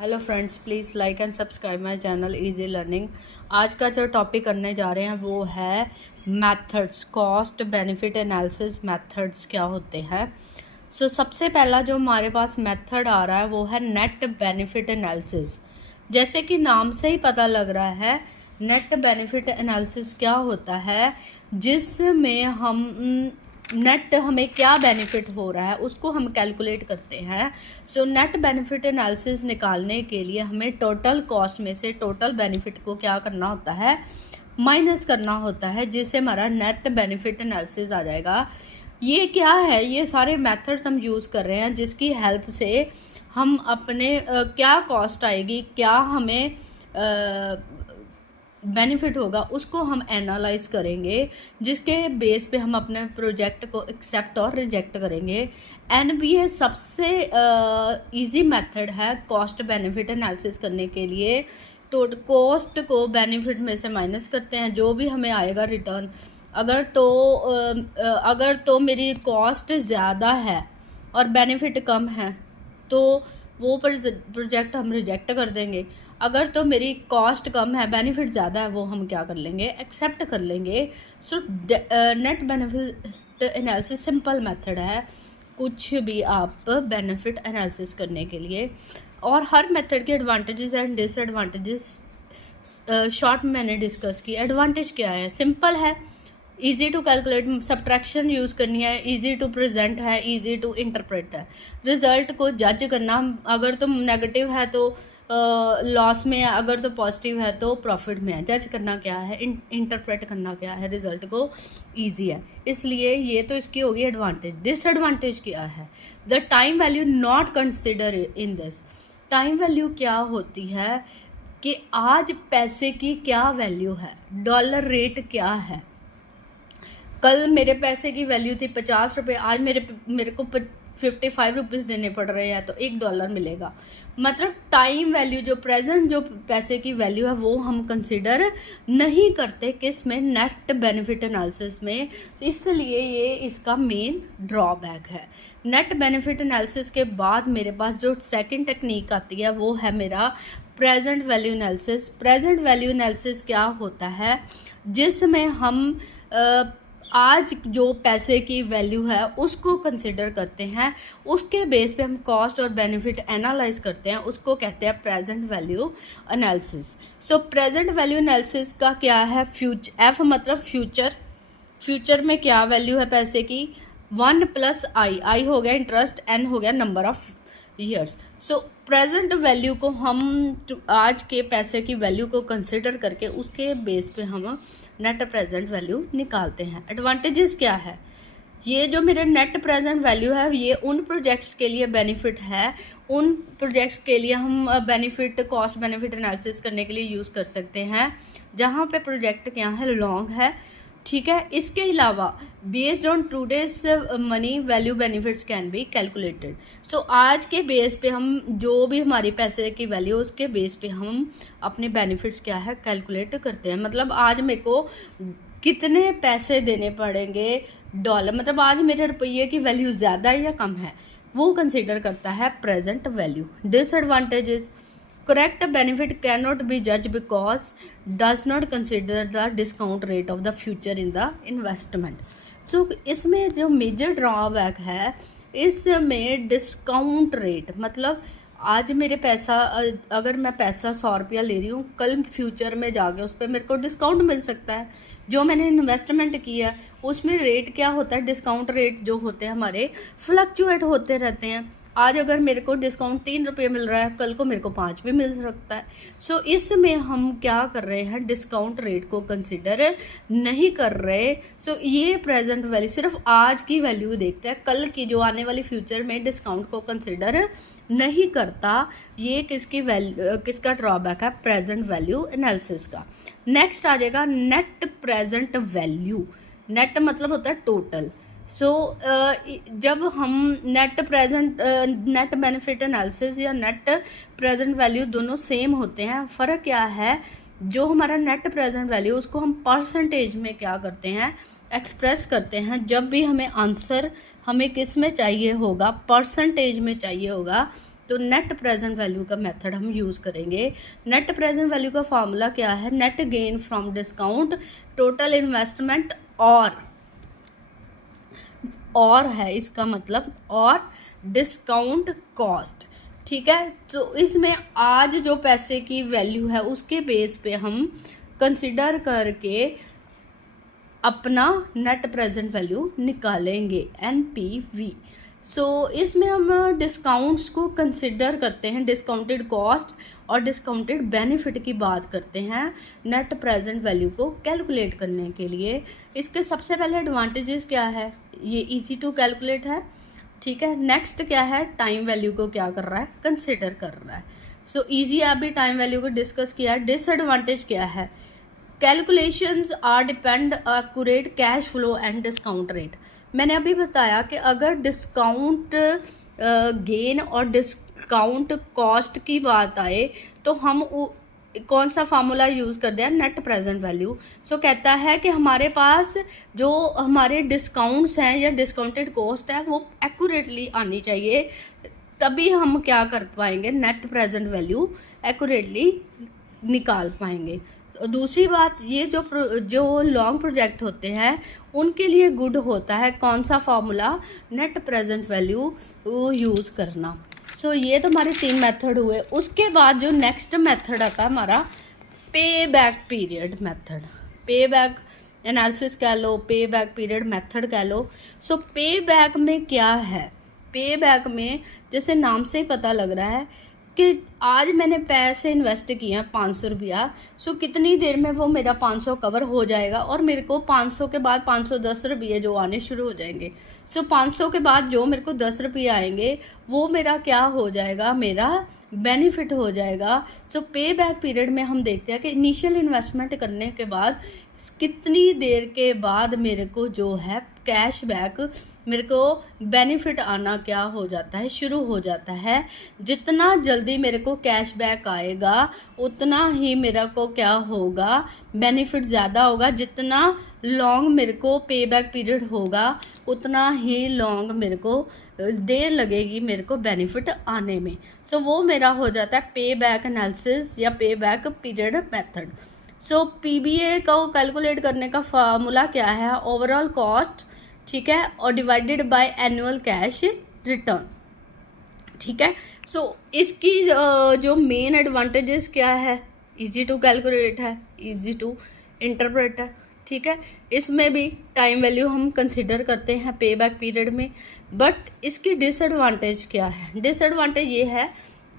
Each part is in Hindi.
Hello friends, please like and subscribe my channel easy learning. आज का जो टॉपिक करने जा रहे हैं वो है methods, cost benefit analysis methods क्या होते हैं। सबसे पहला जो हमारे पास मेथड आ रहा है वो है नेट बेनिफिट एनालिसिस। जैसे कि नाम से ही पता लग रहा है, नेट बेनिफिट एनालिसिस क्या होता है, जिसमें हम नेट हमें क्या बेनिफिट हो रहा है उसको हम कैलकुलेट करते हैं। नेट बेनिफिट एनालिसिस निकालने के लिए हमें टोटल कॉस्ट में से टोटल बेनिफिट को क्या करना होता है, माइनस करना होता है, जिससे हमारा नेट बेनिफिट एनालिसिस आ जाएगा। ये क्या है, ये सारे मेथड्स हम यूज़ कर रहे हैं जिसकी हेल्प से हम अपने क्या कॉस्ट आएगी, क्या हमें बेनिफिट होगा, उसको हम एनालाइज करेंगे, जिसके बेस पे हम अपने प्रोजेक्ट को एक्सेप्ट और रिजेक्ट करेंगे। एनबीए सबसे इजी मेथड है कॉस्ट बेनिफिट एनालिसिस करने के लिए। तो कॉस्ट को बेनिफिट में से माइनस करते हैं, जो भी हमें आएगा रिटर्न। अगर तो मेरी कॉस्ट ज़्यादा है और बेनिफिट कम है तो वो प्रोजेक्ट हम रिजेक्ट कर देंगे। अगर तो मेरी कॉस्ट कम है, बेनिफिट ज़्यादा है, वो हम क्या कर लेंगे, एक्सेप्ट कर लेंगे। Net benefit analysis simple method है कुछ भी आप बेनिफिट एनालिसिस करने के लिए। और हर मेथड के एडवांटेजेस एंड डिसएडवांटेजेस शॉर्ट में मैंने डिस्कस किया। एडवांटेज क्या है, सिंपल है, easy to calculate, subtraction use करनी है, ईजी टू प्रेजेंट है, ईजी टू इंटरप्रेट है। रिजल्ट को जज करना, अगर तो नेगेटिव है तो लॉस में है, अगर तो पॉजिटिव है तो प्रॉफिट में है। जज करना क्या है, इंटरप्रेट करना क्या है, रिजल्ट को ईजी है। इसलिए ये तो इसकी होगी एडवांटेज। डिसएडवांटेज क्या है, the time value not consider in this. Time value क्या होती है कि आज पैसे की क्या वैल्यू है, डॉलर रेट क्या है। कल मेरे पैसे की वैल्यू थी 50 रुपये, आज मेरे को 55 रुपीज़ देने पड़ रहे हैं तो $1 मिलेगा। मतलब टाइम वैल्यू, जो प्रेजेंट जो पैसे की वैल्यू है वो हम कंसिडर नहीं करते किस में, नेट बेनिफिट एनालिसिस में। तो इसलिए ये इसका मेन ड्रॉबैक है। नेट बेनिफिट एनालिसिस के बाद मेरे पास जो सेकंड टेक्निक आती है वो है मेरा present value analysis. Present value analysis क्या होता है, जिसमें हम आज जो पैसे की वैल्यू है उसको कंसिडर करते हैं, उसके बेस पे हम कॉस्ट और बेनिफिट एनालाइज करते हैं, उसको कहते हैं present value analysis. Present value analysis का क्या है, एफ मतलब फ्यूचर। फ्यूचर में क्या वैल्यू है पैसे की, 1 + आई हो गया इंटरेस्ट, एन हो गया number of years. Present value को हम आज के पैसे की वैल्यू को कंसिडर करके उसके बेस पे हम नेट प्रेजेंट वैल्यू निकालते हैं। एडवांटेजेस क्या है, ये जो मेरे नेट प्रेजेंट वैल्यू है ये उन प्रोजेक्ट्स के लिए बेनिफिट है, उन प्रोजेक्ट्स के लिए हम बेनिफिट कॉस्ट बेनिफिट एनालिसिस करने के लिए यूज़ कर सकते हैं जहाँ पे प्रोजेक्ट क्या है, लॉन्ग है, ठीक है। इसके अलावा based on today's money value benefits can be calculated. आज के बेस पे हम जो भी हमारी पैसे की वैल्यू उसके बेस पे हम अपने बेनिफिट्स क्या है कैलकुलेट करते हैं। मतलब आज मेरे को कितने पैसे देने पड़ेंगे डॉलर, मतलब आज मेरे रुपये की वैल्यू ज़्यादा है या कम है, वो कंसिडर करता है present value. Disadvantages, correct benefit cannot be judged because does not consider the discount rate of the future in the investment। इसमें जो मेजर ड्रॉबैक है, इसमें डिस्काउंट रेट, मतलब आज मेरे पैसा, अगर मैं पैसा 100 रुपया ले रही हूँ, कल फ्यूचर में जाके उस पर मेरे को डिस्काउंट मिल सकता है। जो मैंने इन्वेस्टमेंट किया उसमें रेट क्या होता है, डिस्काउंट रेट जो होते हैं हमारे फ्लक्चुएट होते रहते हैं। आज अगर मेरे को डिस्काउंट 3 रुपये मिल रहा है, कल को मेरे को 5 भी मिल सकता है। इसमें हम क्या कर रहे हैं, डिस्काउंट रेट को कंसिडर नहीं कर रहे। ये प्रेजेंट वैल्यू सिर्फ आज की वैल्यू देखता है, कल की जो आने वाली फ्यूचर में डिस्काउंट को कंसिडर नहीं करता। ये किसका ड्रॉबैक है, प्रेजेंट वैल्यू एनालिसिस का। नेक्स्ट आ जाएगा नेट प्रेजेंट वैल्यू। नेट मतलब होता है टोटल। जब हम नेट बेनिफिट एनालिसिस या नेट प्रेजेंट वैल्यू दोनों सेम होते हैं। फ़र्क क्या है, जो हमारा नेट प्रेजेंट वैल्यू उसको हम परसेंटेज में क्या करते हैं, एक्सप्रेस करते हैं। जब भी हमें आंसर हमें किस में चाहिए होगा, परसेंटेज में चाहिए होगा, तो नेट प्रेजेंट वैल्यू का मेथड हम यूज़ करेंगे। नेट प्रेजेंट वैल्यू का फार्मूला क्या है? Net gain from discount total investment और है इसका मतलब, और डिस्काउंट कॉस्ट। ठीक है, तो इसमें आज जो पैसे की वैल्यू है उसके बेस पे हम कंसिडर करके अपना नेट प्रेजेंट वैल्यू निकालेंगे, NPV। सो इसमें हम डिस्काउंट्स को कंसिडर करते हैं, डिस्काउंटेड कॉस्ट और डिस्काउंटेड बेनिफिट की बात करते हैं नेट प्रेजेंट वैल्यू को कैलकुलेट करने के लिए। इसके सबसे पहले एडवांटेजेस क्या है? ये इजी टू कैलकुलेट है। ठीक है, नेक्स्ट क्या है? टाइम वैल्यू को क्या कर रहा है? कंसिडर कर रहा है। सो इजी अभी टाइम वैल्यू को डिस्कस किया है। डिसएडवांटेज क्या है? Calculations are depend accurate cash flow and discount rate. मैंने अभी बताया कि अगर डिस्काउंट गेन और डिस्काउंट कॉस्ट की बात आए तो हम कौन सा फार्मूला यूज़ करते हैं? Net present value. सो कहता है कि हमारे पास जो हमारे डिस्काउंट्स हैं या डिस्काउंटेड कॉस्ट है वो एक्यूरेटली आनी चाहिए, तभी हम क्या कर पाएंगे? नेट प्रेजेंट वैल्यू एक्यूरेटली निकाल पाएंगे। तो दूसरी बात, ये जो लॉन्ग प्रोजेक्ट होते हैं उनके लिए गुड होता है कौन सा formula? Net present value use करना। सो ये तो हमारे 3 मेथड हुए। उसके बाद जो नेक्स्ट मेथड आता है हमारा पे बैक पीरियड मेथड। पे बैक एनालिसिस कह लो, पे बैक पीरियड मेथड कह लो। सो पे बैक में क्या है? पे बैक में जैसे नाम से ही पता लग रहा है कि आज मैंने पैसे इन्वेस्ट किए हैं 500 रुपया, सो कितनी देर में वो मेरा 500 कवर हो जाएगा और मेरे को 500 के बाद 510 रुपये जो आने शुरू हो जाएंगे। सो 500 के बाद जो मेरे को 10 रुपये आएंगे वो मेरा क्या हो जाएगा? मेरा बेनिफिट हो जाएगा। सो पे बैक पीरियड में हम देखते हैं कि इनिशियल इन्वेस्टमेंट करने के बाद कितनी देर के बाद मेरे को जो है कैश बैक, मेरे को बेनिफिट आना क्या हो जाता है? शुरू हो जाता है। जितना जल्दी मेरे को कैश बैक आएगा उतना ही मेरा को क्या होगा? बेनिफिट ज़्यादा होगा। जितना लॉन्ग मेरे को पे बैक पीरियड होगा उतना ही लॉन्ग मेरे को देर लगेगी मेरे को बेनिफिट आने में। सो वो मेरा हो जाता है पे बैक एनालिसिस या पे बैक पीरियड मेथड। सो PBA को कैलकुलेट करने का फार्मूला क्या है? ओवरऑल कॉस्ट, ठीक है, और divided by annual cash return. ठीक है, सो इसकी जो मेन एडवांटेजेस क्या है? इजी टू कैलकुलेट है, इजी टू इंटरप्रेट है। ठीक है, इसमें भी टाइम वैल्यू हम कंसिडर करते हैं पे बैक पीरियड में। बट इसकी डिसएडवांटेज क्या है? डिसएडवांटेज ये है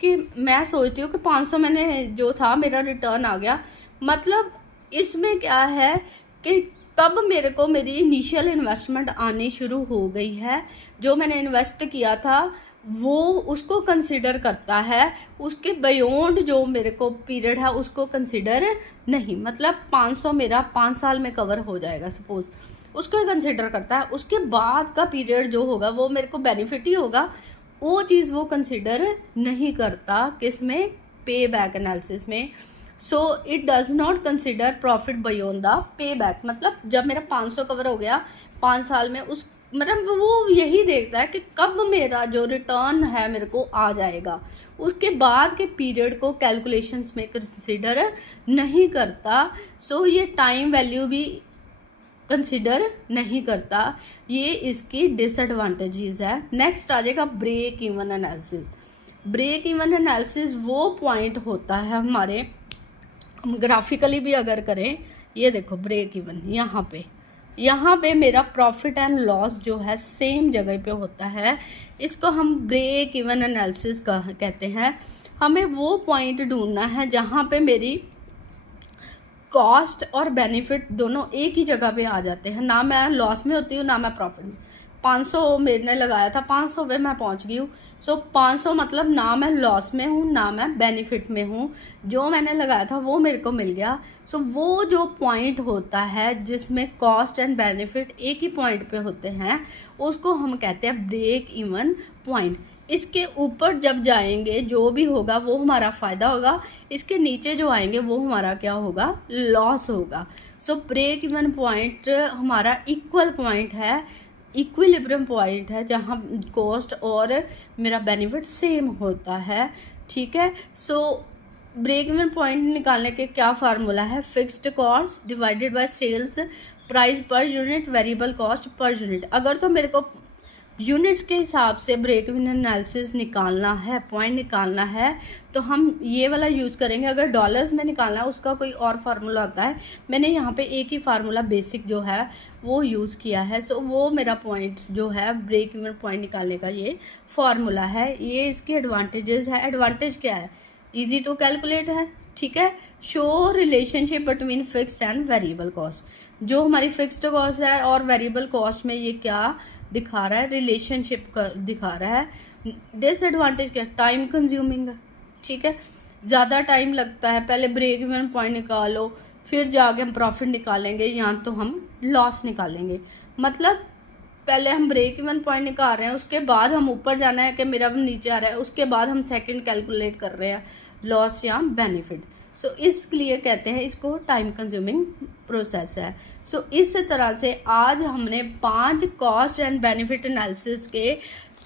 कि मैं सोचती हूँ कि 500 मैंने जो था मेरा रिटर्न आ गया, मतलब इसमें क्या है कि कब मेरे को मेरी इनिशियल इन्वेस्टमेंट आनी शुरू हो गई है, जो मैंने इन्वेस्ट किया था वो उसको कंसिडर करता है, उसके बियॉन्ड जो मेरे को पीरियड है उसको कंसिडर नहीं। मतलब 500 मेरा 5 साल में कवर हो जाएगा सपोज, उसको कंसिडर करता है। उसके बाद का पीरियड जो होगा वो मेरे को बेनिफिट ही होगा, वो चीज़ वो कंसिडर नहीं करता किसमें? पे बैक एनालिसिस में। So it does not consider profit beyond the pay back. मतलब जब मेरा 500 कवर हो गया 5 साल में, उस मतलब वो यही देखता है कि कब मेरा जो रिटर्न है मेरे को आ जाएगा, उसके बाद के पीरियड को कैलकुलेशंस में कंसिडर नहीं करता। सो ये टाइम वैल्यू भी कंसिडर नहीं करता। ये इसकी डिसएडवांटेजेस है। नेक्स्ट आ जाएगा break even analysis. Break even analysis वो पॉइंट होता है हमारे, हम ग्राफिकली भी अगर करें, ये देखो ब्रेक इवन, यहाँ पे मेरा प्रॉफिट एंड लॉस जो है सेम जगह पे होता है। इसको हम ब्रेक इवन एनालिसिस कहते हैं। हमें वो पॉइंट ढूंढना है जहाँ पे मेरी कॉस्ट और बेनिफिट दोनों एक ही जगह पे आ जाते हैं, ना मैं लॉस में होती हूँ ना मैं प्रॉफिट में। 500 मैंने लगाया था, 500 पे मैं पहुंच गई हूँ। सो 500 मतलब ना मैं लॉस में हूँ ना मैं बेनिफिट में हूँ, जो मैंने लगाया था वो मेरे को मिल गया। सो वो जो पॉइंट होता है जिसमें कॉस्ट एंड बेनिफिट एक ही पॉइंट पे होते हैं उसको हम कहते हैं ब्रेक इवन पॉइंट। इसके ऊपर जब जाएंगे जो भी होगा वो हमारा फ़ायदा होगा, इसके नीचे जो आएंगे वो हमारा क्या होगा? लॉस होगा। सो ब्रेक इवन पॉइंट हमारा इक्वल पॉइंट है इक्विलिब्रियम पॉइंट है जहाँ कॉस्ट और मेरा बेनिफिट सेम होता है, ठीक है। सो ब्रेक इवन पॉइंट निकालने के क्या फार्मूला है, fixed cost divided by sales price per unit variable cost per unit. अगर तो मेरे को यूनिट्स के हिसाब से ब्रेक इवन एनालिसिस निकालना है, पॉइंट निकालना है, तो हम ये वाला यूज़ करेंगे। अगर डॉलर्स में निकालना है उसका कोई और फार्मूला होता है, मैंने यहाँ पे एक ही फार्मूला बेसिक जो है वो यूज़ किया है। सो वो मेरा पॉइंट जो है ब्रेक इवन पॉइंट निकालने का ये फार्मूला है। ये इसकी एडवांटेजेस है। एडवांटेज क्या है, ईजी टू कैलकुलेट है, ठीक है। Show relationship between fixed and variable cost, जो हमारी फिक्स्ड कॉस्ट है और वेरिएबल कॉस्ट में ये क्या दिखा रहा है, रिलेशनशिप दिखा रहा है। डिसएडवांटेज क्या, टाइम कंज्यूमिंग है, ठीक है, ज़्यादा टाइम लगता है। पहले ब्रेक इवन पॉइंट निकालो, फिर जाके हम प्रॉफिट निकालेंगे या तो हम लॉस निकालेंगे। मतलब पहले हम ब्रेक इवन पॉइंट निकाल रहे हैं, उसके बाद हम ऊपर जाना है कि मेरा नीचे आ रहा है, उसके बाद हम सेकंड कैलकुलेट कर रहे हैं लॉस या बेनिफिट। सो इसलिए कहते हैं इसको टाइम कंज्यूमिंग प्रोसेस है। सो इस तरह से आज हमने 5 कॉस्ट एंड बेनिफिट एनालिसिस के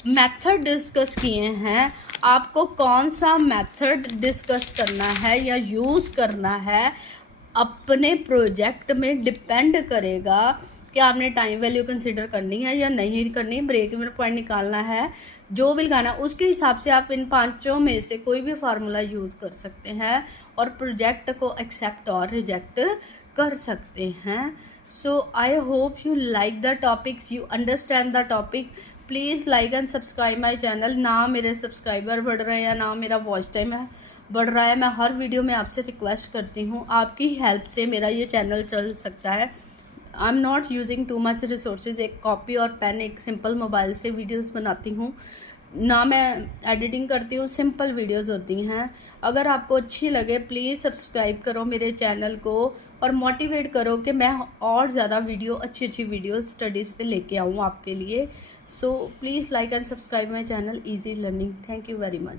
मेथड डिस्कस किए हैं। आपको कौन सा मेथड डिस्कस करना है या यूज़ करना है अपने प्रोजेक्ट में डिपेंड करेगा कि आपने टाइम वैल्यू कंसिडर करनी है या नहीं करनी, ब्रेक इवन पॉइंट निकालना है, जो भी लगाना उसके हिसाब से आप इन 5 में से कोई भी फार्मूला यूज़ कर सकते हैं और प्रोजेक्ट को एक्सेप्ट और रिजेक्ट कर सकते हैं। So I hope you like the topic, you understand the topic. Please like and subscribe my channel. ना मेरे सब्सक्राइबर बढ़ रहे हैं, ना मेरा वॉच टाइम है बढ़ रहा है। मैं हर वीडियो में आपसे रिक्वेस्ट करती हूँ, आपकी हेल्प से मेरा ये चैनल चल सकता है। I am not using too much resources. एक कॉपी और पेन, एक सिंपल मोबाइल से वीडियोस बनाती हूँ, ना मैं एडिटिंग करती हूँ, सिंपल वीडियोस होती हैं। अगर आपको अच्छी लगे प्लीज़ सब्सक्राइब करो मेरे चैनल को और मोटिवेट करो कि मैं और ज़्यादा वीडियो अच्छी वीडियो स्टडीज़ पे लेके आऊँ आपके लिए। So please like and subscribe my channel easy learning. Thank you very much.